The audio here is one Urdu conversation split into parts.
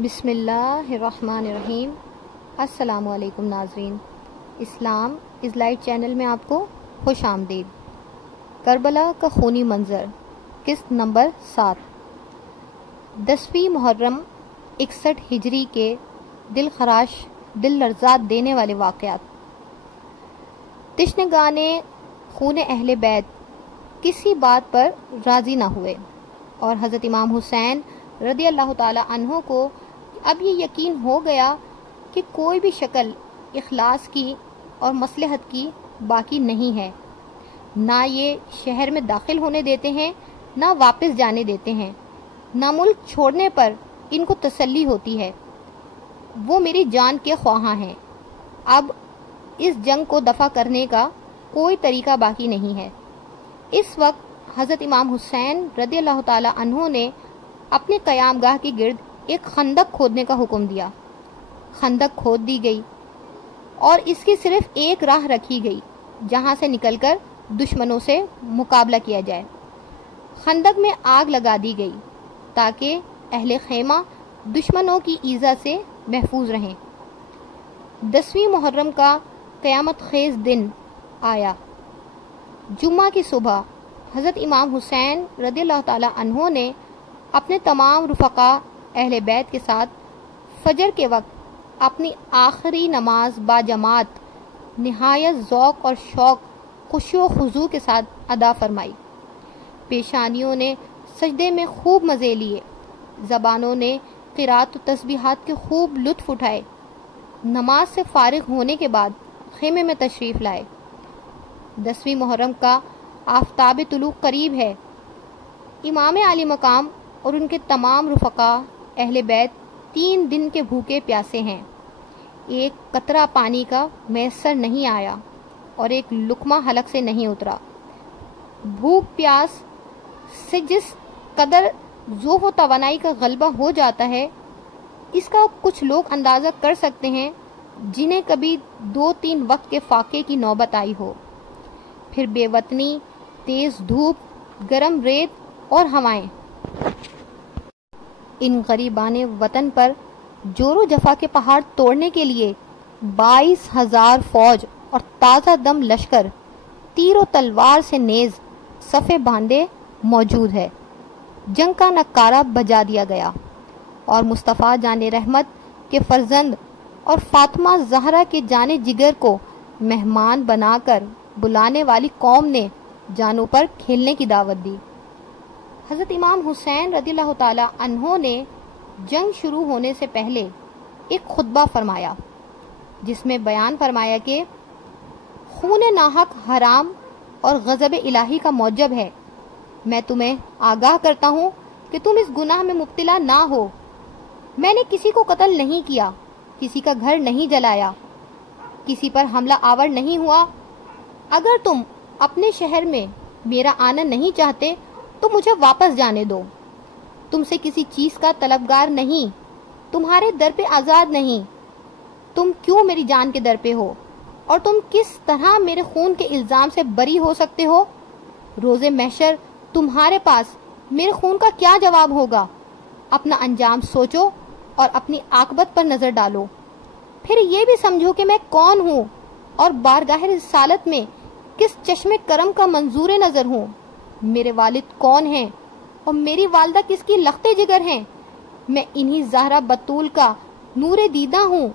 بسم اللہ الرحمن الرحیم۔ السلام علیکم ناظرین، اسلام از لائٹ چینل میں آپ کو خوش آمدید۔ کربلا کا خونی منظر، قسط نمبر 7، 10ویں محرم 61 ہجری کے دل خراش، دل لرزات دینے والے واقعات۔ تشنگان خون اہل بیت کسی بات پر راضی نہ ہوئے اور حضرت امام حسین رضی اللہ تعالی عنہ کو اب یہ یقین ہو گیا کہ کوئی بھی شکل اخلاص کی اور مصلحت کی باقی نہیں ہے، نہ یہ شہر میں داخل ہونے دیتے ہیں، نہ واپس جانے دیتے ہیں، نہ ملک چھوڑنے پر ان کو تسلی ہوتی ہے۔ وہ میری جان کے خواہاں ہیں، اب اس جنگ کو دفع کرنے کا کوئی طریقہ باقی نہیں ہے۔ اس وقت حضرت امام حسین رضی اللہ تعالی عنہ نے اپنے قیام گاہ کی گرد ایک خندق کھودنے کا حکم دیا۔ خندق کھود دی گئی اور اس کی صرف ایک راہ رکھی گئی جہاں سے نکل کر دشمنوں سے مقابلہ کیا جائے۔ خندق میں آگ لگا دی گئی تاکہ اہل خیمہ دشمنوں کی ایذا سے محفوظ رہیں۔ 10ویں محرم کا قیامت خیز دن آیا۔ جمعہ کی صبح حضرت امام حسین رضی اللہ تعالی عنہ نے اپنے تمام رفقا اہل بیت کے ساتھ فجر کے وقت اپنی آخری نماز باجماعت نہایت ذوق اور شوق، خشوع و خضوع کے ساتھ ادا فرمائی۔ پیشانیوں نے سجدے میں خوب مزے لیے، زبانوں نے قرات و تسبیحات کے خوب لطف اٹھائے۔ نماز سے فارغ ہونے کے بعد خیمے میں تشریف لائے۔ 10ویں محرم کا آفتاب طلوع قریب ہے۔ امام علی مقام اور ان کے تمام رفقا اہل بیت 3 دن کے بھوکے پیاسے ہیں۔ ایک قطرہ پانی کا میسر نہیں آیا اور ایک لقمہ حلق سے نہیں اترا۔ بھوک پیاس سے جس قدر ذوق و توانائی کا غلبہ ہو جاتا ہے، اس کا کچھ لوگ اندازہ کر سکتے ہیں جنہیں کبھی 2-3 وقت کے فاقے کی نوبت آئی ہو۔ پھر بے وطنی، تیز دھوپ، گرم ریت اور ہوائیں۔ ان غریبان وطن پر جور و جفا کے پہاڑ توڑنے کے لیے 22,000 فوج اور تازہ دم لشکر تیر و تلوار سے نیز صفے باندھے موجود ہے۔ جنگ کا نکارہ بجا دیا گیا اور مصطفیٰ جان رحمت کے فرزند اور فاطمہ زہرا کے جان جگر کو مہمان بنا کر بلانے والی قوم نے جانوں پر کھیلنے کی دعوت دی۔ حضرت امام حسین رضی اللہ تعالی عنہ نے جنگ شروع ہونے سے پہلے ایک خطبہ فرمایا جس میں بیان فرمایا کہ خون ناحق حرام اور غضب الہی کا موجب ہے۔ میں تمہیں آگاہ کرتا ہوں کہ تم اس گناہ میں مبتلا نہ ہو۔ میں نے کسی کو قتل نہیں کیا، کسی کا گھر نہیں جلایا، کسی پر حملہ آور نہیں ہوا۔ اگر تم اپنے شہر میں میرا آنا نہیں چاہتے تو مجھے واپس جانے دو۔ تم سے کسی چیز کا طلبگار نہیں، تمہارے در پہ آزاد نہیں۔ تم کیوں میری جان کے در پہ ہو اور تم کس طرح میرے خون کے الزام سے بری ہو سکتے ہو؟ روز محشر تمہارے پاس میرے خون کا کیا جواب ہوگا؟ اپنا انجام سوچو اور اپنی عاقبت پر نظر ڈالو۔ پھر یہ بھی سمجھو کہ میں کون ہوں اور بارگاہ رسالت میں کس چشم کرم کا منظور نظر ہوں۔ میرے والد کون ہیں اور میری والدہ کس کی لختے جگر ہیں؟ میں انہی زہرا بطول کا نور دیدہ ہوں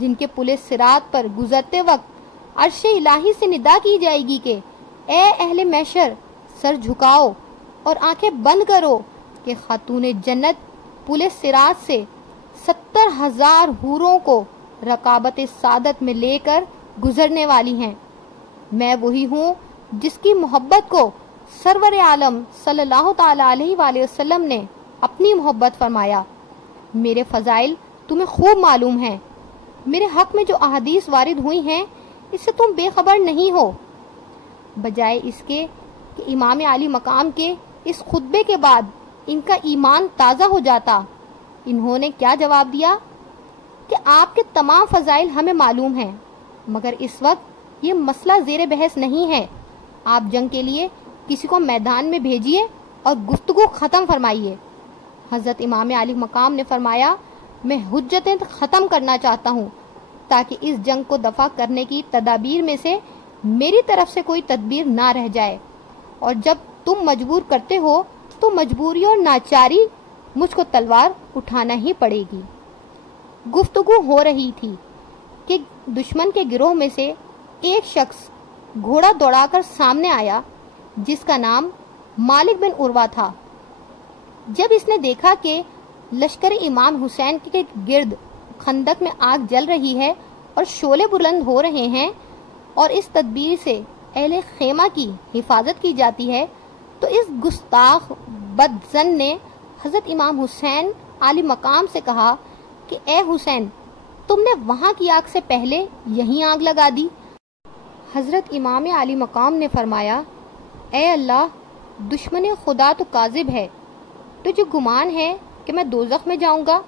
جن کے پل صراط پر گزرتے وقت عرش الہی سے ندا کی جائے گی کہ اے اہل محشر، سر جھکاؤ اور آنکھیں بند کرو کہ خاتون جنت پل صراط سے 70,000 حوروں کو رقابت سعادت میں لے کر گزرنے والی ہیں۔ میں وہی ہوں جس کی محبت کو سرور عالم صلی اللہ تعالی علیہ وآلہ وسلم نے اپنی محبت فرمایا۔ میرے فضائل تمہیں خوب معلوم ہیں۔ میرے حق میں جو احادیث وارد ہوئی ہیں اس سے تم بے خبر نہیں ہو۔ بجائے اس کے کہ امام علی مقام کے اس خطبے کے بعد ان کا ایمان تازہ ہو جاتا، انہوں نے کیا جواب دیا کہ آپ کے تمام فضائل ہمیں معلوم ہیں، مگر اس وقت یہ مسئلہ زیر بحث نہیں ہے۔ آپ جنگ کے لیے کسی کو میدان میں بھیجیے اور گفتگو ختم فرمائیے۔ حضرت امام علی مقام نے فرمایا، میں حجتیں ختم کرنا چاہتا ہوں تاکہ اس جنگ کو دفع کرنے کی تدابیر میں سے میری طرف سے کوئی تدبیر نہ رہ جائے، اور جب تم مجبور کرتے ہو تو مجبوری اور ناچاری مجھ کو تلوار اٹھانا ہی پڑے گی۔ گفتگو ہو رہی تھی کہ دشمن کے گروہ میں سے ایک شخص گھوڑا دوڑا کر سامنے آیا جس کا نام مالک بن عروہ تھا۔ جب اس نے دیکھا کہ لشکر امام حسین کے گرد خندق میں آگ جل رہی ہے اور شعلے بلند ہو رہے ہیں اور اس تدبیر سے اہل خیمہ کی حفاظت کی جاتی ہے، تو اس گستاخ بدظن نے حضرت امام حسین عالی مقام سے کہا کہ اے حسین، تم نے وہاں کی آگ سے پہلے یہیں آگ لگا دی۔ حضرت امام عالی مقام نے فرمایا، اے اللہ، دشمن خدا تو کاذب ہے، تجھے گمان ہے کہ میں دوزخ میں جاؤں گا؟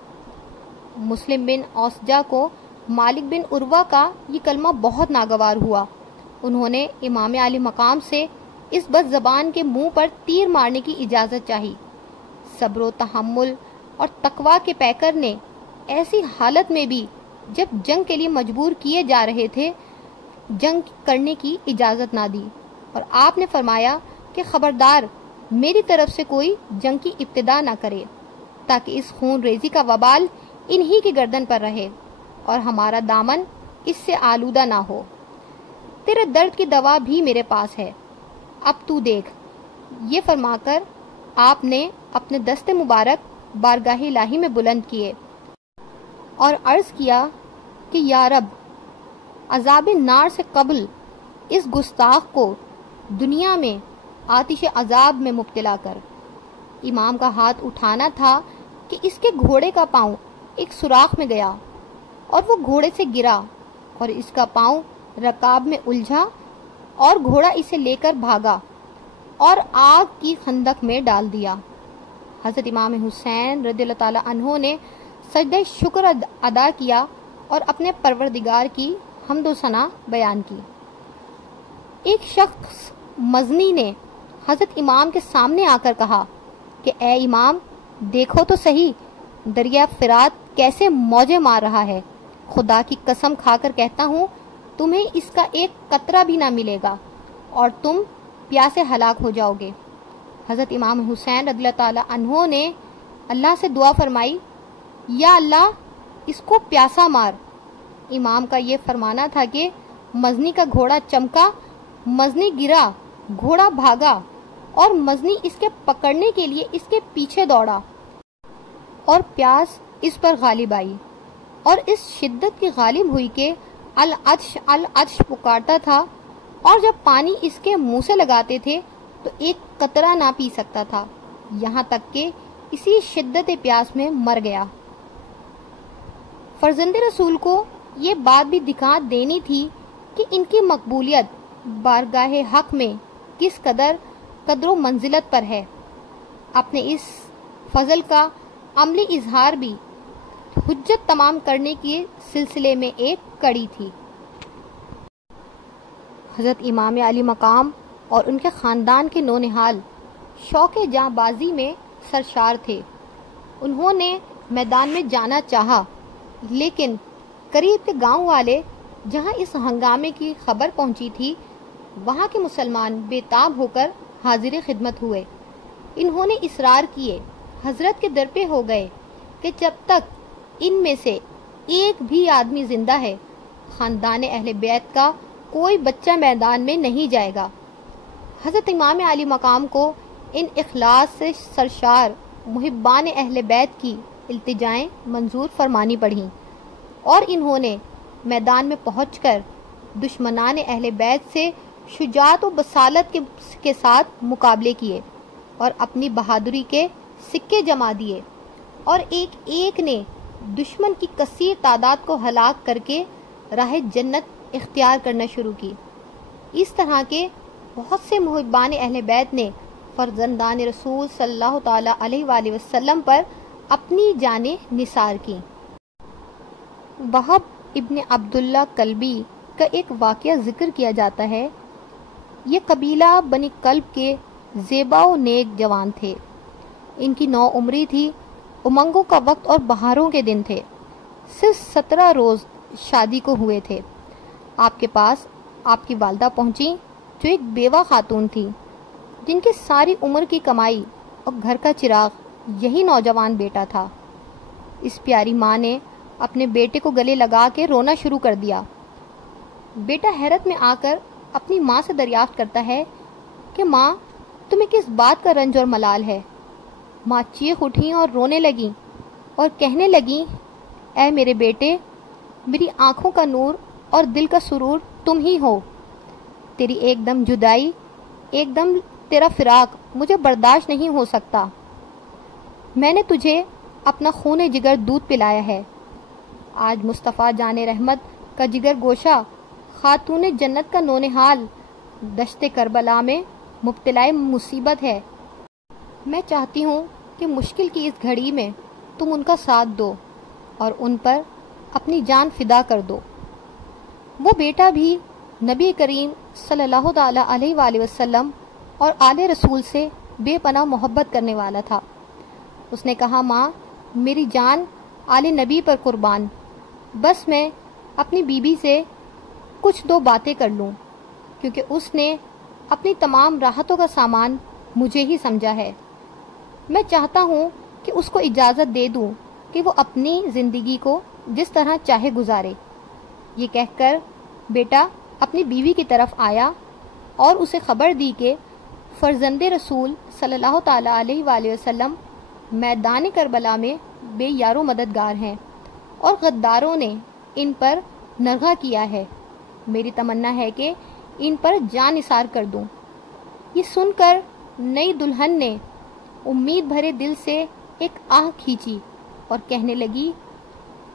مسلم بن اوسجا کو مالک بن عروہ کا یہ کلمہ بہت ناگوار ہوا۔ انہوں نے امام عالی مقام سے اس بد زبان کے منہ پر تیر مارنے کی اجازت چاہی۔ صبر و تحمل اور تقوی کے پیکر نے ایسی حالت میں بھی جب جنگ کے لیے مجبور کیے جا رہے تھے جنگ کرنے کی اجازت نہ دی، اور آپ نے فرمایا کہ خبردار میری طرف سے کوئی جنگ کی ابتدا نہ کرے تاکہ اس خون ریزی کا وبال انہی کی گردن پر رہے اور ہمارا دامن اس سے آلودہ نہ ہو۔ تیرے درد کی دوا بھی میرے پاس ہے، اب تو دیکھ۔ یہ فرما کر آپ نے اپنے دست مبارک بارگاہ الہی میں بلند کیے اور عرض کیا کہ یا رب، عذاب نار سے قبل اس گستاخ کو دنیا میں آتش عذاب میں مبتلا کر۔ امام کا ہاتھ اٹھانا تھا کہ اس کے گھوڑے کا پاؤں ایک سوراخ میں گیا اور وہ گھوڑے سے گرا اور اس کا پاؤں رکاب میں الجھا اور گھوڑا اسے لے کر بھاگا اور آگ کی خندق میں ڈال دیا۔ حضرت امام حسین رضی اللہ تعالیٰ عنہ نے سجدہ شکر ادا کیا اور اپنے پروردگار کی حمد و ثنا بیان کی۔ ایک شخص مزنی نے حضرت امام کے سامنے آ کر کہا کہ اے امام، دیکھو تو صحیح دریا فرات کیسے موجیں مار رہا ہے، خدا کی قسم کھا کر کہتا ہوں تمہیں اس کا ایک قطرہ بھی نہ ملے گا اور تم پیاسے ہلاک ہو جاؤ گے۔ حضرت امام حسین رضی اللہ تعالیٰ عنہ نے اللہ سے دعا فرمائی، یا اللہ، اس کو پیاسا مار۔ امام کا یہ فرمانا تھا کہ مزنی کا گھوڑا چمکا، مزنی گرا، گھوڑا بھاگا اور مزنی اس کے پکڑنے کے لیے اس کے پیچھے دوڑا اور پیاس اس پر غالب آئی اور اس شدت کی غالب ہوئی کہ العطش العطش پکارتا تھا، اور جب پانی اس کے منہ سے لگاتے تھے تو ایک قطرہ نہ پی سکتا تھا، یہاں تک کہ اسی شدت پیاس میں مر گیا۔ فرزند رسول کو یہ بات بھی دکھا دینی تھی کہ ان کی مقبولیت بارگاہ حق میں کس قدر و منزلت پر ہے۔ اپنے اس فضل کا عملی اظہار بھی حجت تمام کرنے کے سلسلے میں ایک کڑی تھی۔ حضرت امام علی مقام اور ان کے خاندان کے نونہال شوق جاں بازی میں سرشار تھے۔ انہوں نے میدان میں جانا چاہا، لیکن قریب کے گاؤں والے جہاں اس ہنگامے کی خبر پہنچی تھی وہاں کے مسلمان بے تاب ہو کر حاضر خدمت ہوئے۔ انہوں نے اصرار کیے، حضرت کے در پہ ہو گئے کہ جب تک ان میں سے ایک بھی آدمی زندہ ہے خاندان اہل بیت کا کوئی بچہ میدان میں نہیں جائے گا۔ حضرت امام علی مقام کو ان اخلاص سے سرشار محبان اہل بیت کی التجائیں منظور فرمانی پڑیں اور انہوں نے میدان میں پہنچ کر دشمنان اہل بیت سے شجاعت و بصالت کے ساتھ مقابلے کیے اور اپنی بہادری کے سکے جما دیے، اور ایک ایک نے دشمن کی کثیر تعداد کو ہلاک کر کے راہ جنت اختیار کرنا شروع کی۔ اس طرح کے بہت سے محبان اہل بیت نے فرزندان رسول صلی اللہ تعالی علیہ وآلہ وسلم پر اپنی جانیں نثار کی۔ وہب ابن عبداللہ کلبی کا ایک واقعہ ذکر کیا جاتا ہے۔ یہ قبیلہ بنی کلب کے زیبا و نیک جوان تھے۔ ان کی 9 عمری تھی امنگوں کا وقت اور بہاروں کے دن تھے۔ صرف 17 روز شادی کو ہوئے تھے۔ آپ کے پاس آپ کی والدہ پہنچی جو ایک بیوہ خاتون تھی، جن کی ساری عمر کی کمائی اور گھر کا چراغ یہی نوجوان بیٹا تھا۔ اس پیاری ماں نے اپنے بیٹے کو گلے لگا کے رونا شروع کر دیا۔ بیٹا حیرت میں آ کر اپنی ماں سے دریافت کرتا ہے کہ ماں، تمہیں کس بات کا رنج اور ملال ہے؟ ماں چیخ اٹھی اور رونے لگی اور کہنے لگی، اے میرے بیٹے، میری آنکھوں کا نور اور دل کا سرور تم ہی ہو۔ تیری ایک دم جدائی، ایک دم تیرا فراق مجھے برداشت نہیں ہو سکتا۔ میں نے تجھے اپنا خون جگر دودھ پلایا ہے۔ آج مصطفیٰ جان رحمت کا جگر گوشہ، خاتون جنت کا نونہال دشت کربلا میں مبتلا مصیبت ہے۔ میں چاہتی ہوں کہ مشکل کی اس گھڑی میں تم ان کا ساتھ دو اور ان پر اپنی جان فدا کر دو۔ وہ بیٹا بھی نبی کریم صلی اللہ تعالی علیہ وآلہ وسلم اور آل رسول سے بے پناہ محبت کرنے والا تھا۔ اس نے کہا، ماں، میری جان آل نبی پر قربان، بس میں اپنی بیوی سے کچھ دو باتیں کر لوں، کیونکہ اس نے اپنی تمام راحتوں کا سامان مجھے ہی سمجھا ہے۔ میں چاہتا ہوں کہ اس کو اجازت دے دوں کہ وہ اپنی زندگی کو جس طرح چاہے گزارے۔ یہ کہہ کر بیٹا اپنی بیوی کی طرف آیا اور اسے خبر دی کہ فرزند رسول صلی اللہ تعالی علیہ وآلہ وسلم میدان کربلا میں بے یار و مددگار ہیں اور غداروں نے ان پر نرغہ کیا ہے۔ میری تمنا ہے کہ ان پر جان نثار کر دوں۔ یہ سن کر نئی دلہن نے امید بھرے دل سے ایک آہ کھینچی اور کہنے لگی،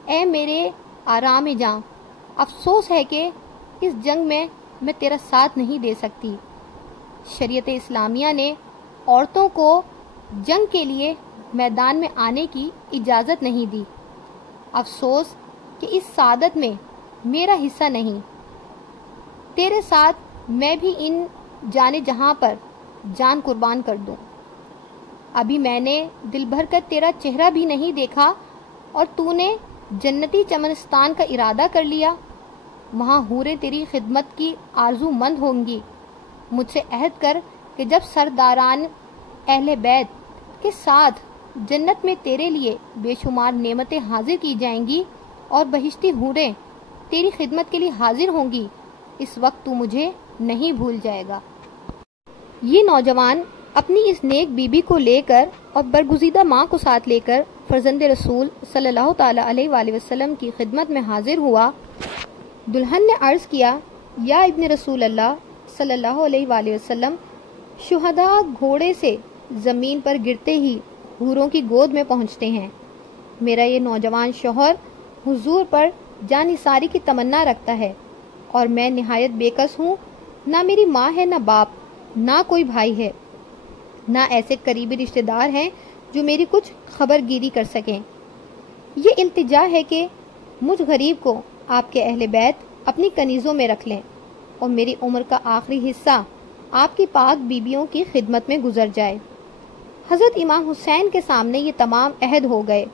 اے میرے آرام جاں، افسوس ہے کہ اس جنگ میں تیرا ساتھ نہیں دے سکتی۔ شریعت اسلامیہ نے عورتوں کو جنگ کے لیے میدان میں آنے کی اجازت نہیں دی۔ افسوس کہ اس سعادت میں میرا حصہ نہیں۔ تیرے ساتھ میں بھی ان جانے جہاں پر جان قربان کر دوں۔ ابھی میں نے دل بھر کر تیرا چہرہ بھی نہیں دیکھا اور تو نے جنتی چمنستان کا ارادہ کر لیا۔ وہاں حوریں تیری خدمت کی آرزو مند ہوں گی۔ مجھ سے عہد کر کہ جب سرداران اہل بیت کے ساتھ جنت میں تیرے لیے بے شمار نعمتیں حاضر کی جائیں گی اور بہشتی حوریں تیری خدمت کے لیے حاضر ہوں گی، اس وقت تو مجھے نہیں بھول جائے گا۔ یہ نوجوان اپنی اس نیک بیوی کو لے کر اور برگزیدہ ماں کو ساتھ لے کر فرزند رسول صلی اللہ تعالی علیہ وآلہ وسلم کی خدمت میں حاضر ہوا۔ دلہن نے عرض کیا، یا ابن رسول اللہ صلی اللہ علیہ وآلہ وسلم، شہداء گھوڑے سے زمین پر گرتے ہی حوروں کی گود میں پہنچتے ہیں۔ میرا یہ نوجوان شوہر حضور پر جان نثاری کی تمنا رکھتا ہے اور میں نہایت بے کس ہوں۔ نہ میری ماں ہے، نہ باپ، نہ کوئی بھائی ہے، نہ ایسے قریبی رشتہ دار ہیں جو میری کچھ خبر گیری کر سکیں۔ یہ التجا ہے کہ مجھ غریب کو آپ کے اہل بیت اپنی کنیزوں میں رکھ لیں اور میری عمر کا آخری حصہ آپ کی پاک بیبیوں کی خدمت میں گزر جائے۔ حضرت امام حسین کے سامنے یہ تمام عہد ہو گئے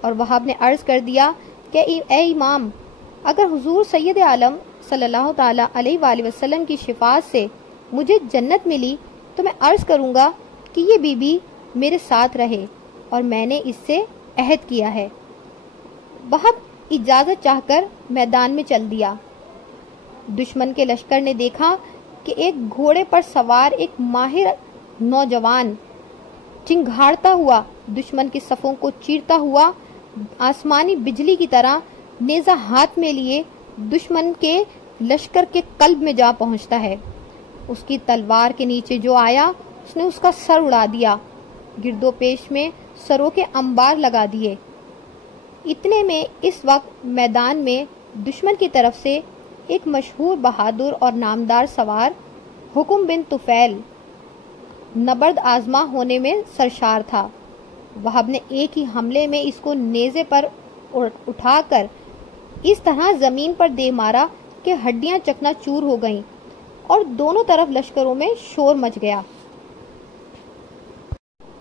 اور وہاب نے عرض کر دیا کہ اے امام، اگر حضور سید عالم صلی اللہ تعالی علیہ وآلہ وسلم کی شفاعت سے مجھے جنت ملی تو میں عرض کروں گا کہ یہ بی بی میرے ساتھ رہے اور میں نے اس سے عہد کیا ہے۔ وہاب اجازت چاہ کر میدان میں چل دیا۔ دشمن کے لشکر نے دیکھا کہ ایک گھوڑے پر سوار ایک ماہر نوجوان چنگھاڑتا ہوا دشمن کی صفوں کو چیرتا ہوا آسمانی بجلی کی طرح نیزہ ہاتھ میں لیے دشمن کے لشکر کے قلب میں جا پہنچتا ہے۔ اس کی تلوار کے نیچے جو آیا اس نے اس کا سر اڑا دیا، گرد و پیش میں سروں کے انبار لگا دیے۔ اتنے میں اس وقت میدان میں دشمن کی طرف سے ایک مشہور بہادر اور نامدار سوار حکم بن طفیل نبرد آزما ہونے میں سرشار تھا۔ وہاب نے ایک ہی حملے میں اس کو نیزے پر اٹھا کر اس طرح زمین پر دے مارا کہ ہڈیاں چکنا چور ہو گئیں اور دونوں طرف لشکروں میں شور مچ گیا۔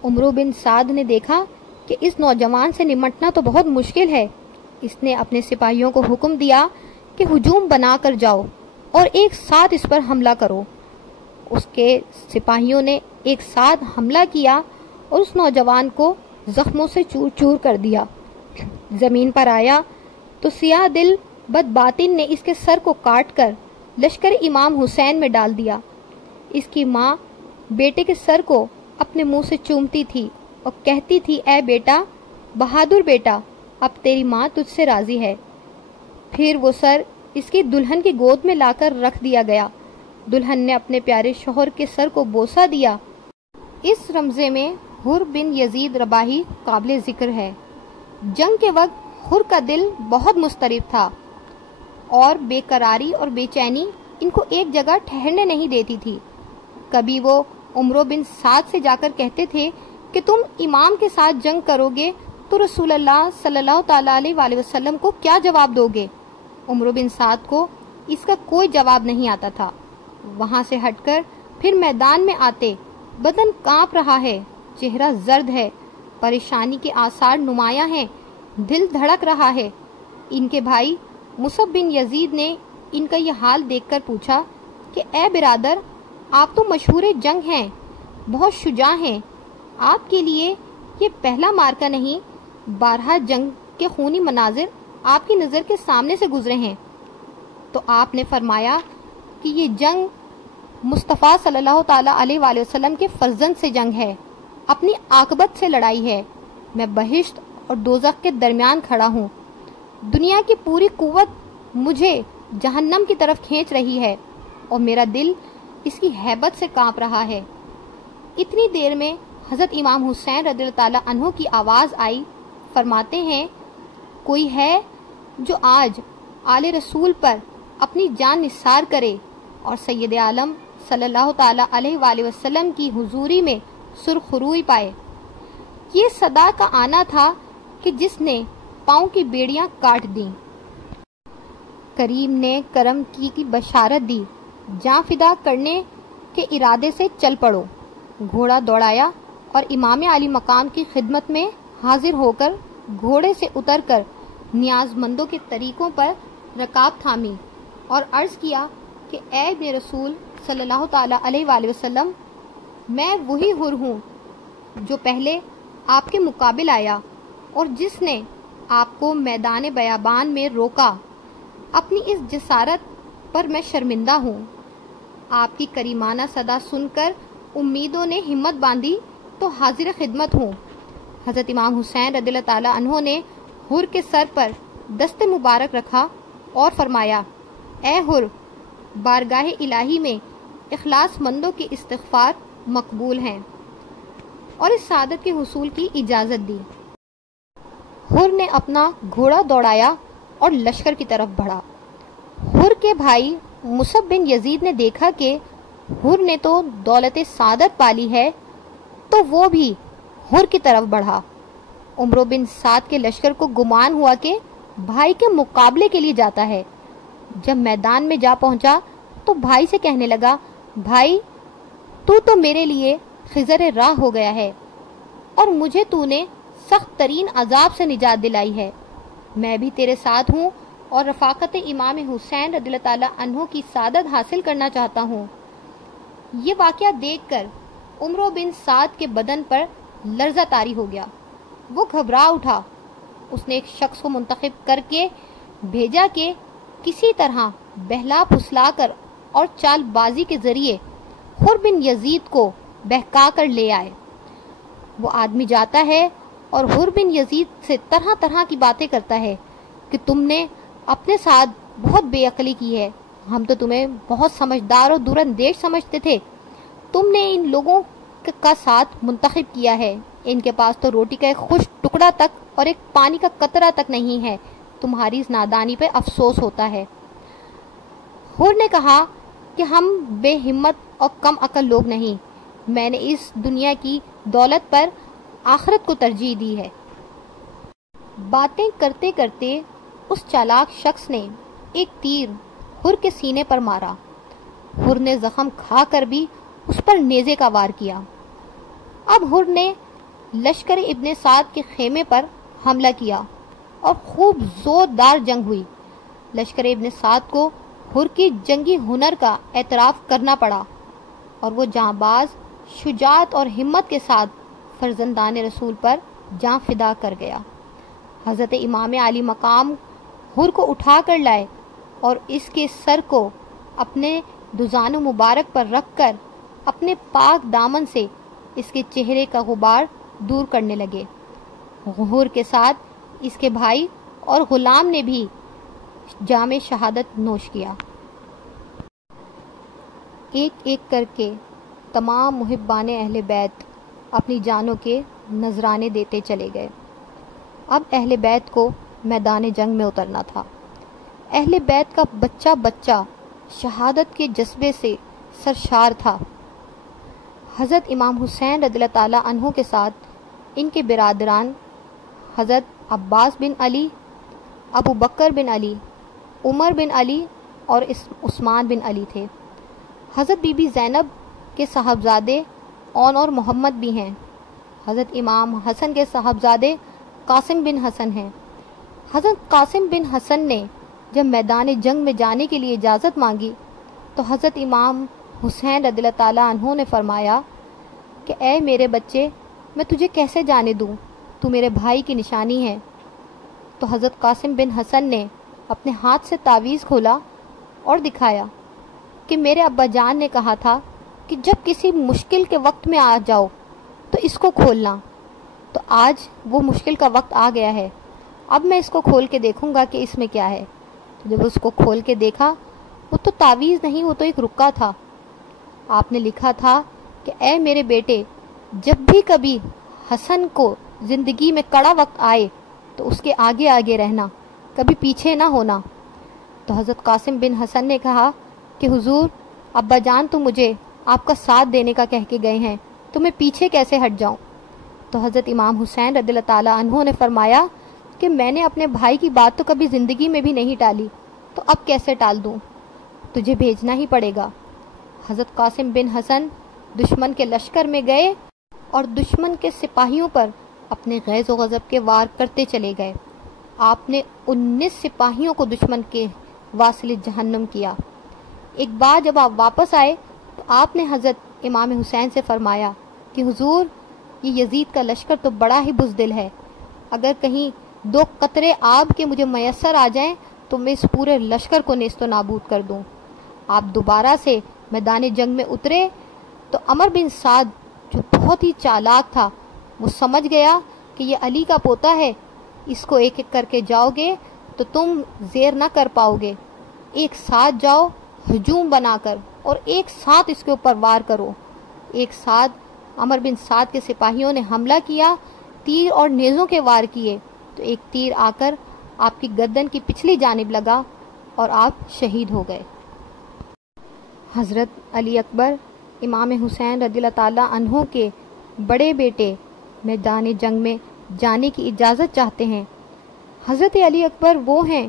عمرو بن سعد نے دیکھا کہ اس نوجوان سے نمٹنا تو بہت مشکل ہے۔ اس نے اپنے سپاہیوں کو حکم دیا کہ ہجوم بنا کر جاؤ اور ایک ساتھ اس پر حملہ کرو۔ اس کے سپاہیوں نے ایک ساتھ حملہ کیا اور اس نوجوان کو زخموں سے چور چور کر دیا۔ زمین پر آیا تو سیاہ دل بدباطن نے اس کے سر کو کاٹ کر لشکر امام حسین میں ڈال دیا۔ اس کی ماں بیٹے کے سر کو اپنے منہ سے چومتی تھی اور کہتی تھی، اے بیٹا، بہادر بیٹا، اب تیری ماں تجھ سے راضی ہے۔ پھر وہ سر اس کی دلہن کی گود میں لا کر رکھ دیا گیا۔ دلہن نے اپنے پیارے شوہر کے سر کو بوسہ دیا۔ اس رمضے میں حر بن یزید رباحی قابل ذکر ہے۔ جنگ کے وقت حر کا دل بہت مضطرب تھا اور بے قراری اور بے چینی ان کو ایک جگہ ٹھہرنے نہیں دیتی تھی۔ کبھی وہ عمرو بن سعد سے جا کر کہتے تھے کہ تم امام کے ساتھ جنگ کرو گے تو رسول اللہ صلی اللہ تعالیٰ علیہ وآلہ وسلم کو کیا جواب دو گے؟ عمرو بن سعد کو اس کا کوئی جواب نہیں آتا تھا۔ وہاں سے ہٹ کر پھر میدان میں آتے، بدن کانپ رہا ہے، چہرہ زرد ہے، پریشانی کے آثار نمایاں ہیں، دل دھڑک رہا ہے۔ ان کے بھائی مصعب بن یزید نے ان کا یہ حال دیکھ کر پوچھا کہ اے برادر، آپ تو مشہور جنگ ہیں، بہت شجاع ہیں، آپ کے لیے یہ پہلا مارکہ نہیں، بارہا جنگ کے خونی مناظر آپ کی نظر کے سامنے سے گزرے ہیں۔ تو آپ نے فرمایا کہ یہ جنگ مصطفیٰ صلی اللہ تعالیٰ علیہ وآلہ وسلم کے فرزند سے جنگ ہے، اپنی عاقبت سے لڑائی ہے۔ میں بہشت اور دوزخ کے درمیان کھڑا ہوں، دنیا کی پوری قوت مجھے جہنم کی طرف کھینچ رہی ہے اور میرا دل اس کی ہیبت سے کانپ رہا ہے۔ اتنی دیر میں حضرت امام حسین رضی اللہ تعالیٰ عنہ کی آواز آئی، فرماتے ہیں، کوئی ہے جو آج آل رسول پر اپنی جان نثار کرے اور سید عالم صلی اللہ تعالیٰ علیہ وآلہ وسلم کی حضوری میں سرخروئی پائے؟ یہ صدا کا آنا تھا کہ جس نے پاؤں کی بیڑیاں کاٹ دیں۔ کریم نے کرم کی بشارت دی، جاں فدا کرنے کے ارادے سے چل پڑو۔ گھوڑا دوڑایا اور امام علی مقام کی خدمت میں حاضر ہو کر گھوڑے سے اتر کر نیاز مندوں کے طریقوں پر رکاب تھامی اور عرض کیا کہ اے ابن رسول صلی اللہ تعالیٰ علیہ وآلہ وسلم، میں وہی حر ہوں جو پہلے آپ کے مقابل آیا اور جس نے آپ کو میدان بیابان میں روکا۔ اپنی اس جسارت پر میں شرمندہ ہوں۔ آپ کی کریمانہ صدا سن کر امیدوں نے ہمت باندھی تو حاضر خدمت ہوں۔ حضرت امام حسین رضی اللہ تعالیٰ عنہ نے حر کے سر پر دست مبارک رکھا اور فرمایا، اے حر، بارگاہ الہی میں اخلاص مندوں کے استغفار مقبول ہیں، اور اس سعادت کے حصول کی اجازت دی۔ حر نے اپنا گھوڑا دوڑایا اور لشکر کی طرف بڑھا۔ حر کے بھائی مصعب بن یزید نے دیکھا کہ حر نے تو دولت سعادت پالی ہے، تو وہ بھی حر کی طرف بڑھا۔ عمرو بن سعد کے لشکر کو گمان ہوا کہ بھائی کے مقابلے کے لیے جاتا ہے۔ جب میدان میں جا پہنچا تو بھائی سے کہنے لگا، بھائی، تو میرے لیے خضر راہ ہو گیا ہے اور مجھے تو نے سخت ترین عذاب سے نجات دلائی ہے۔ میں بھی تیرے ساتھ ہوں اور رفاقت امام حسین رضی اللہ تعالیٰ عنہ کی سعادت حاصل کرنا چاہتا ہوں۔ یہ واقعہ دیکھ کر عمرو بن سعد کے بدن پر لرزہ طاری ہو گیا، وہ گھبرا اٹھا۔ اس نے ایک شخص کو منتخب کر کے بھیجا کہ کسی طرح بہلا پھسلا کر اور چال بازی کے ذریعے حر بن یزید کو بہکا کر لے آئے۔ وہ آدمی جاتا ہے اور حر بن یزید سے طرح طرح کی باتیں کرتا ہے کہ تم نے اپنے ساتھ بہت بے عقلی کی ہے، ہم تو تمہیں بہت سمجھدار اور دور اندیش سمجھتے تھے، تم نے ان لوگوں کا ساتھ منتخب کیا ہے، ان کے پاس تو روٹی کا ایک خشک ٹکڑا تک اور ایک پانی کا قطرہ تک نہیں ہے، تمہاری اس نادانی پہ افسوس ہوتا ہے۔ حر نے کہا کہ ہم بے ہمت اور کم عقل لوگ نہیں، میں نے اس دنیا کی دولت پر آخرت کو ترجیح دی ہے۔ باتیں کرتے کرتے اس چالاک شخص نے ایک تیر حر کے سینے پر مارا۔ حر نے زخم کھا کر بھی اس پر نیزے کا وار کیا۔ اب حر نے لشکر ابن سعد کے خیمے پر حملہ کیا اور خوب زوردار جنگ ہوئی۔ لشکر ابن سعد کو حر کی جنگی ہنر کا اعتراف کرنا پڑا اور وہ جانباز، شجاعت اور ہمت کے ساتھ فرزندان رسول پر جان فدا کر گیا۔ حضرت امام علی مقام حر کو اٹھا کر لائے اور اس کے سر کو اپنے دزان مبارک پر رکھ کر اپنے پاک دامن سے اس کے چہرے کا غبار دور کرنے لگے۔ حر کے ساتھ اس کے بھائی اور غلام نے بھی جام شہادت نوش کیا۔ ایک ایک کر کے تمام محبان اہل بیت اپنی جانوں کے نذرانے دیتے چلے گئے۔ اب اہل بیت کو میدان جنگ میں اترنا تھا۔ اہل بیت کا بچہ بچہ شہادت کے جذبے سے سرشار تھا۔ حضرت امام حسین رضی اللہ تعالیٰ عنہ کے ساتھ ان کے برادران حضرت عباس بن علی، ابو بکر بن علی، عمر بن علی اور عثمان بن علی تھے۔ حضرت بی بی زینب کے صاحبزادے اون اور محمد بھی ہیں۔ حضرت امام حسن کے صاحبزادے قاسم بن حسن ہیں۔ حضرت قاسم بن حسن نے جب میدان جنگ میں جانے کے لیے اجازت مانگی تو حضرت امام حسین رضی اللہ تعالیٰ عنہ نے فرمایا کہ اے میرے بچے، میں تجھے کیسے جانے دوں، تو میرے بھائی کی نشانی ہے۔ تو حضرت قاسم بن حسن نے اپنے ہاتھ سے تعویذ کھولا اور دکھایا کہ میرے ابا جان نے کہا تھا کہ جب کسی مشکل کے وقت میں آ جاؤ تو اس کو کھولنا، تو آج وہ مشکل کا وقت آ گیا ہے، اب میں اس کو کھول کے دیکھوں گا کہ اس میں کیا ہے۔ جب اس کو کھول کے دیکھا وہ تو تعویذ نہیں، وہ تو ایک رکا تھا۔ آپ نے لکھا تھا کہ اے میرے بیٹے، جب بھی کبھی حسن کو زندگی میں کڑا وقت آئے تو اس کے آگے آگے رہنا، کبھی پیچھے نہ ہونا۔ تو حضرت قاسم بن حسن نے کہا کہ حضور، ابا جان تو مجھے آپ کا ساتھ دینے کا کہہ کے گئے ہیں، تو میں پیچھے کیسے ہٹ جاؤں؟ تو حضرت امام حسین رضی اللہ تعالیٰ عنہ نے فرمایا کہ میں نے اپنے بھائی کی بات تو کبھی زندگی میں بھی نہیں ٹالی، تو اب کیسے ٹال دوں؟ تجھے بھیجنا ہی پڑے گا۔ حضرت قاسم بن حسن دشمن کے لشکر میں گئے اور دشمن کے سپاہیوں پر اپنے غیظ و غضب کے وار کرتے چلے گئے۔ آپ نے 19 سپاہیوں کو دشمن کے واصل جہنم کیا۔ ایک بار جب آپ واپس آئے تو آپ نے حضرت امام حسین سے فرمایا کہ حضور، یہ یزید کا لشکر تو بڑا ہی بزدل ہے، اگر کہیں 2 قطرے آب کے مجھے میسر آ جائیں تو میں اس پورے لشکر کو نیست و نابود کر دوں۔ آپ دوبارہ سے میدان جنگ میں اترے تو عمر بن سعد جو بہت ہی چالاک تھا، وہ سمجھ گیا کہ یہ علی کا پوتا ہے، اس کو ایک ایک کر کے جاؤ گے تو تم زیر نہ کر پاؤ گے، ایک ساتھ جاؤ ہجوم بنا کر اور ایک ساتھ اس کے اوپر وار کرو۔ ایک ساتھ عمر بن سعد کے سپاہیوں نے حملہ کیا، تیر اور نیزوں کے وار کیے تو ایک تیر آ کر آپ کی گردن کی پچھلی جانب لگا اور آپ شہید ہو گئے۔ حضرت علی اکبر امام حسین رضی اللہ تعالیٰ عنہ کے بڑے بیٹے میدان جنگ میں جانے کی اجازت چاہتے ہیں۔ حضرت علی اکبر وہ ہیں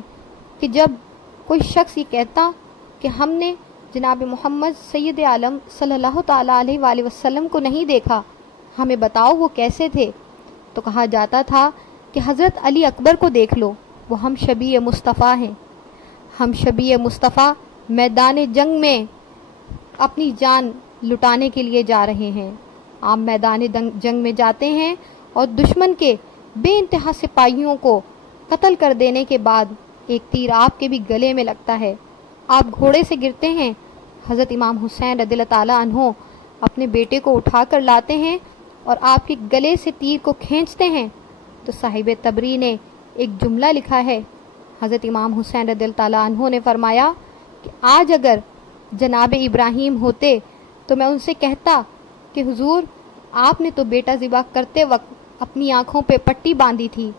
کہ جب کوئی شخص یہ کہتا کہ ہم نے جناب محمد سید عالم صلی اللہ تعالیٰ علیہ وآلہ وسلم کو نہیں دیکھا، ہمیں بتاؤ وہ کیسے تھے، تو کہا جاتا تھا کہ حضرت علی اکبر کو دیکھ لو، وہ ہم شبیہ مصطفیٰ ہیں۔ ہم شبیہ مصطفیٰ میدان جنگ میں اپنی جان لٹانے کے لیے جا رہے ہیں۔ آپ میدان جنگ میں جاتے ہیں اور دشمن کے بے انتہا سپاہیوں کو قتل کر دینے کے بعد ایک تیر آپ کے بھی گلے میں لگتا ہے، آپ گھوڑے سے گرتے ہیں۔ حضرت امام حسین رضی اللہ تعالیٰ عنہ اپنے بیٹے کو اٹھا کر لاتے ہیں اور آپ کے گلے سے تیر کو کھینچتے ہیں تو صاحب تبری نے ایک جملہ لکھا ہے، حضرت امام حسین رضی اللہ تعالیٰ عنہ نے فرمایا کہ آج اگر جناب ابراہیم ہوتے تو میں ان سے کہتا کہ حضور، آپ نے تو بیٹا ذبح کرتے وقت اپنی آنکھوں پہ پٹی باندھی تھی،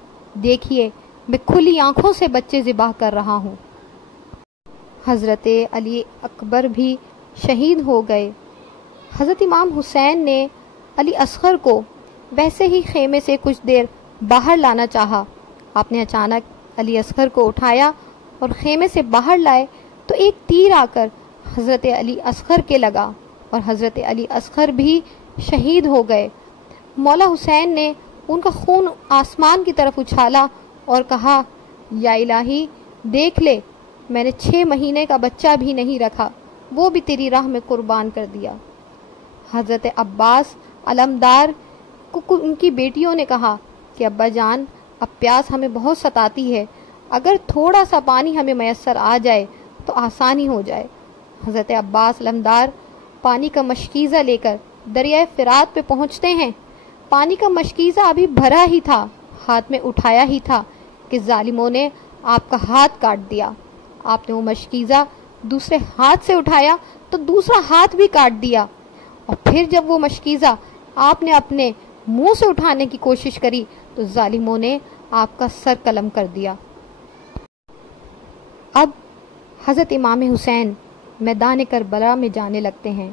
دیکھیے میں کھلی آنکھوں سے بچے ذبح کر رہا ہوں۔ حضرت علی اکبر بھی شہید ہو گئے۔ حضرت امام حسین نے علی اصغر کو ویسے ہی خیمے سے کچھ دیر باہر لانا چاہا، آپ نے اچانک علی اصغر کو اٹھایا اور خیمے سے باہر لائے تو ایک تیر آ کر حضرت علی اصغر کے لگا اور حضرت علی اصغر بھی شہید ہو گئے۔ مولا حسین نے ان کا خون آسمان کی طرف اچھالا اور کہا، یا الہی دیکھ لے، میں نے 6 مہینے کا بچہ بھی نہیں رکھا، وہ بھی تیری راہ میں قربان کر دیا۔ حضرت عباس علمدار کو ان کی بیٹیوں نے کہا کہ ابا جان، اب پیاس ہمیں بہت ستاتی ہے، اگر تھوڑا سا پانی ہمیں میسر آ جائے تو آسانی ہو جائے۔ حضرت عباس علمدار پانی کا مشکیزہ لے کر دریائے فرات پہ پہنچتے ہیں۔ پانی کا مشکیزہ ابھی بھرا ہی تھا، ہاتھ میں اٹھایا ہی تھا کہ ظالموں نے آپ کا ہاتھ کاٹ دیا۔ آپ نے وہ مشکیزہ دوسرے ہاتھ سے اٹھایا تو دوسرا ہاتھ بھی کاٹ دیا، اور پھر جب وہ مشکیزہ آپ نے اپنے منہ سے اٹھانے کی کوشش کری تو ظالموں نے آپ کا سر قلم کر دیا۔ اب حضرت امام حسین میدان کربلا میں جانے لگتے ہیں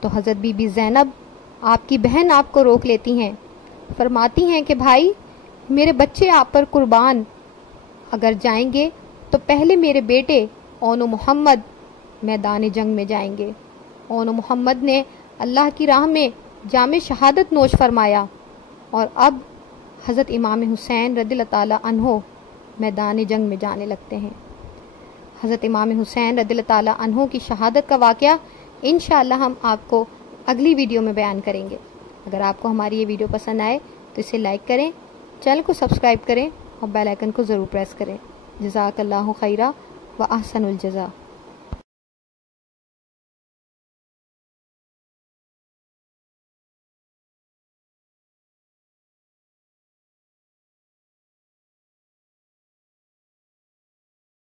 تو حضرت بی بی زینب آپ کی بہن آپ کو روک لیتی ہیں، فرماتی ہیں کہ بھائی، میرے بچے آپ پر قربان، اگر جائیں گے تو پہلے میرے بیٹے اون و محمد میدان جنگ میں جائیں گے۔ اون و محمد نے اللہ کی راہ میں جام شہادت نوش فرمایا، اور اب حضرت امام حسین رضی اللہ تعالیٰ عنہ میدان جنگ میں جانے لگتے ہیں۔ حضرت امام حسین رضی اللہ تعالیٰ عنہ کی شہادت کا واقعہ انشاءاللہ ہم آپ کو اگلی ویڈیو میں بیان کریں گے۔ اگر آپ کو ہماری یہ ویڈیو پسند آئے تو اسے لائک کریں، چینل کو سبسکرائب کریں اور بیل آئیکن کو ضرور پریس کریں۔ جزاک اللہ خیرہ و احسن الجزا۔